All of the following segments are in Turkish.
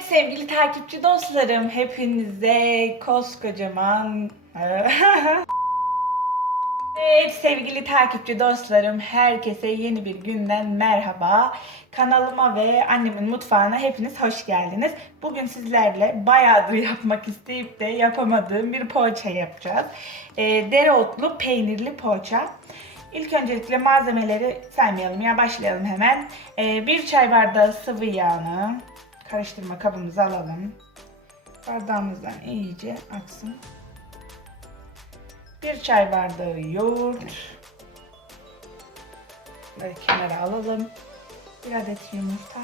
Evet sevgili takipçi dostlarım, hepinize koskocaman... Evet sevgili takipçi dostlarım, herkese yeni bir günden merhaba. Kanalıma ve annemin mutfağına hepiniz hoş geldiniz. Bugün sizlerle bayağıdır yapmak isteyip de yapamadığım bir poğaça yapacağız. Ee, dereotlu peynirli poğaça. İlk öncelikle malzemeleri saymayalım ya başlayalım hemen. Ee, bir çay bardağı sıvı yağını karıştırma kabımıza alalım. Bardağımızdan iyice aksın. Bir çay bardağı yoğurt. Böyle kenara alalım. Bir adet yumurta.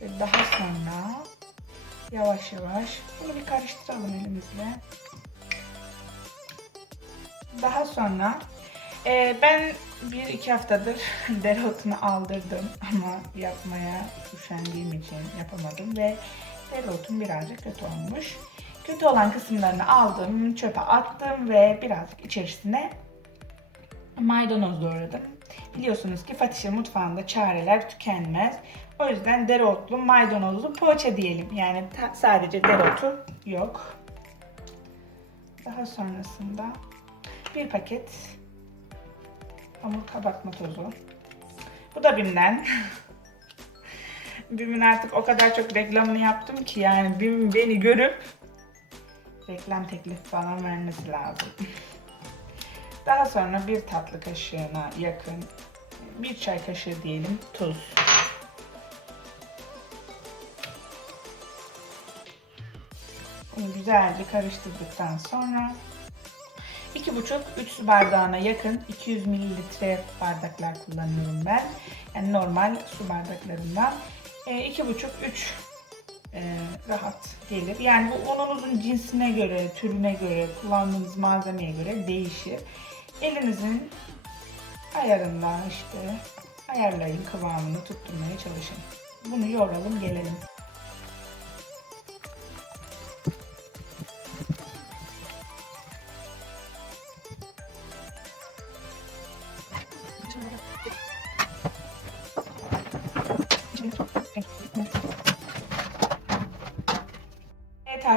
Ve daha sonra yavaş yavaş bunu bir karıştıralım elimizle. Daha sonra e, ben bir iki haftadır dereotunu aldırdım ama yapmaya üşendiğim için yapamadım ve dereotum birazcık kötü olmuş. Kötü olan kısımlarını aldım, çöpe attım ve birazcık içerisine maydanoz doğradım. Biliyorsunuz ki Fatih'e mutfağında çareler tükenmez. O yüzden dereotlu maydanozlu poğaça diyelim. Yani sadece dereotu yok. Daha sonrasında bir paket hamur kabartma tozu. Bu da BİM'den. BİM'in artık o kadar çok reklamını yaptım ki yani BİM beni görüp reklam teklifi falan vermesi lazım. Daha sonra bir tatlı kaşığına yakın bir çay kaşığı diyelim tuz. Güzelce karıştırdıktan sonra 2,5-3 su bardağına yakın 200 mililitre bardaklar kullanıyorum ben. Yani normal su bardaklarından. 2,5-3 e, rahat gelir. Yani bu ununuzun cinsine göre, türüne göre, kullandığınız malzemeye göre değişir. Elinizin ayarından işte ayarlayın kıvamını tutturmaya çalışın. Bunu yoğuralım gelelim.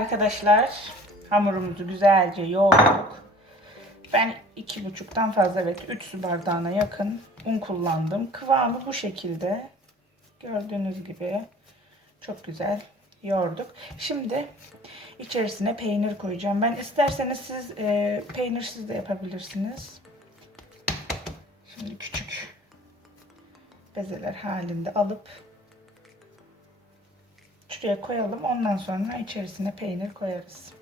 Arkadaşlar hamurumuzu güzelce yoğurduk. Ben iki buçuktan fazla evet 3 su bardağına yakın un kullandım. Kıvamı bu şekilde. Gördüğünüz gibi çok güzel yoğurduk. Şimdi içerisine peynir koyacağım. Ben isterseniz siz e, peynirsiz de yapabilirsiniz. Şimdi küçük bezeler halinde alıp şuraya koyalım. Ondan sonra içerisine peynir koyarız.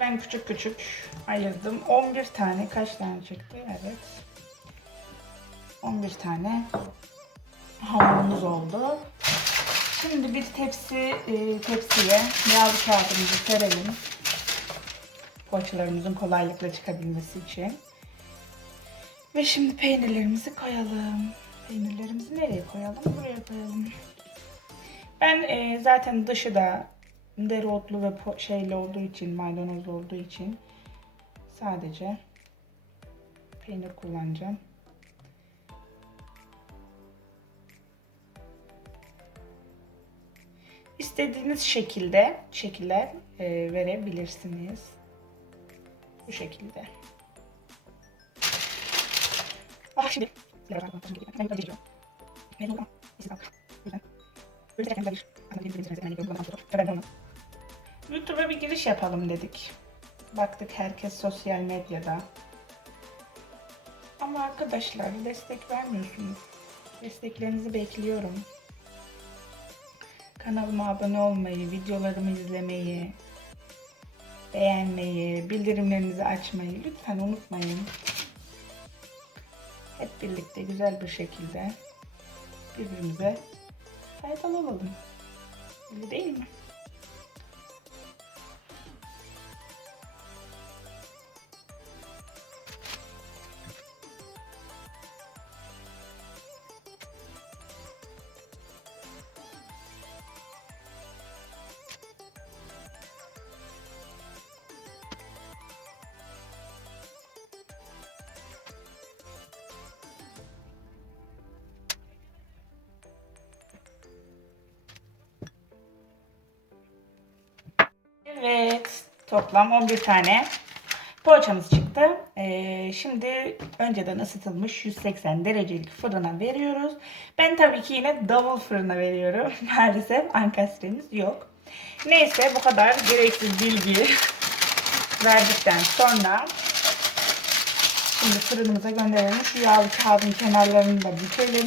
Ben küçük küçük ayırdım. 11 tane kaç tane çıktı? Evet. 11 tane hamurumuz oldu. Şimdi bir tepsi e, tepsiye yağlı kağıdımızı serelim. Poğaçalarımızın kolaylıkla çıkabilmesi için. Ve şimdi peynirlerimizi koyalım. Peynirlerimizi nereye koyalım? Buraya koyalım. Ben e, zaten dışı da dereotlu ve şeyli olduğu için, maydanozlu olduğu için sadece peynir kullanacağım. İstediğiniz şekilde şekiller e, verebilirsiniz. Bu şekilde. Ah şimdi YouTube'a bir giriş yapalım dedik. Baktık herkes sosyal medyada. Ama arkadaşlar destek vermiyorsunuz. Desteklerinizi bekliyorum. Kanalıma abone olmayı, videolarımı izlemeyi, beğenmeyi, bildirimlerinizi açmayı lütfen unutmayın. Hep birlikte güzel bir şekilde birbirimize faydalı olalım. Öyle değil mi? Evet, toplam 11 tane poğaçamız çıktı. Ee, şimdi önceden ısıtılmış 180 derecelik fırına veriyoruz. Ben tabii ki yine double fırına veriyorum. Maalesef ankastremiz yok. Neyse bu kadar gereksiz bilgi verdikten sonra şimdi fırınımıza gönderelim. Şu yağlı kağıdın kenarlarını da bükelim.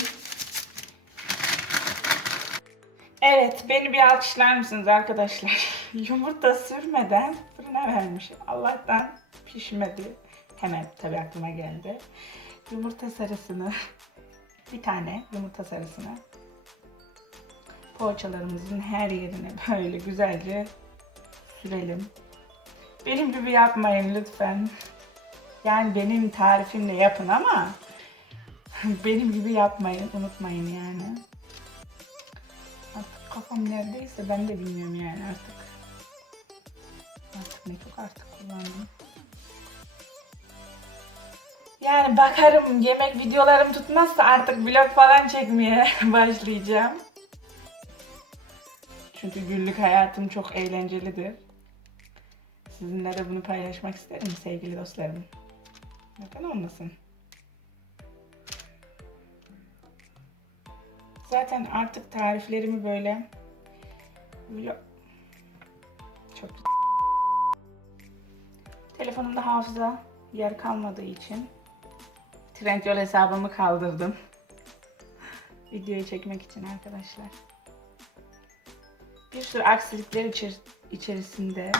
Evet, beni bir alkışlar mısınız arkadaşlar? Yumurta sürmeden fırına vermişim. Allah'tan pişmedi. Hemen tabii aklıma geldi. Yumurta sarısını, bir tane yumurta sarısını poğaçalarımızın her yerine böyle güzelce sürelim. Benim gibi yapmayın lütfen. Yani benim tarifimle yapın ama benim gibi yapmayın, unutmayın yani. Artık kafam neredeyse ben de bilmiyorum yani artık. Artık ne çok artık kullandım. Yani bakarım yemek videolarım tutmazsa artık vlog falan çekmeye başlayacağım. Çünkü günlük hayatım çok eğlencelidir. Sizinle de bunu paylaşmak isterim sevgili dostlarım. Neden olmasın? Zaten artık tariflerimi böyle vlog... Çok güzel. Telefonumda hafıza yer kalmadığı için Trendyol hesabımı kaldırdım. Videoyu çekmek için arkadaşlar. Bir sürü aksilikler içer içerisinde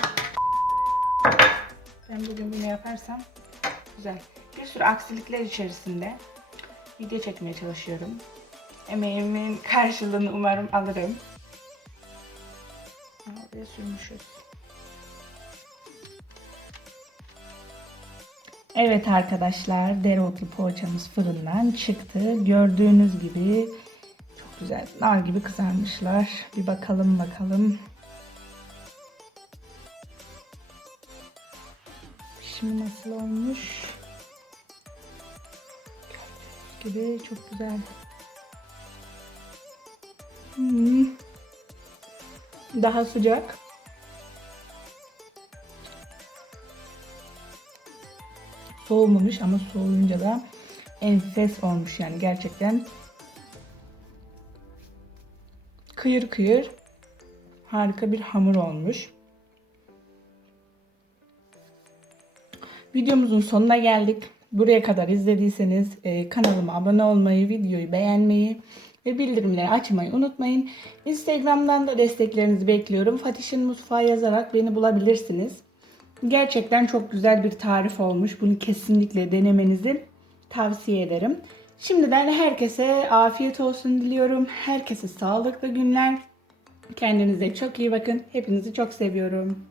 ben bugün bunu yaparsam güzel. Bir sürü aksilikler içerisinde video çekmeye çalışıyorum. Emeğimin karşılığını umarım alırım. Ha, Oraya sürmüşüz. Evet arkadaşlar dereotlu poğaçamız fırından çıktı. Gördüğünüz gibi çok güzel nar gibi kızarmışlar. Bir bakalım bakalım. Şimdi nasıl olmuş? Gördüğünüz gibi çok güzel. Hmm. Daha sıcak. Soğumamış ama soğuyunca da enfes olmuş yani gerçekten. Kıyır kıyır harika bir hamur olmuş. Videomuzun sonuna geldik. Buraya kadar izlediyseniz e, kanalıma abone olmayı, videoyu beğenmeyi ve bildirimleri açmayı unutmayın. Instagram'dan da desteklerinizi bekliyorum. Fatiş'in mutfağı yazarak beni bulabilirsiniz. Gerçekten çok güzel bir tarif olmuş. Bunu kesinlikle denemenizi tavsiye ederim. Şimdiden herkese afiyet olsun diliyorum. Herkese sağlıklı günler. Kendinize çok iyi bakın. Hepinizi çok seviyorum.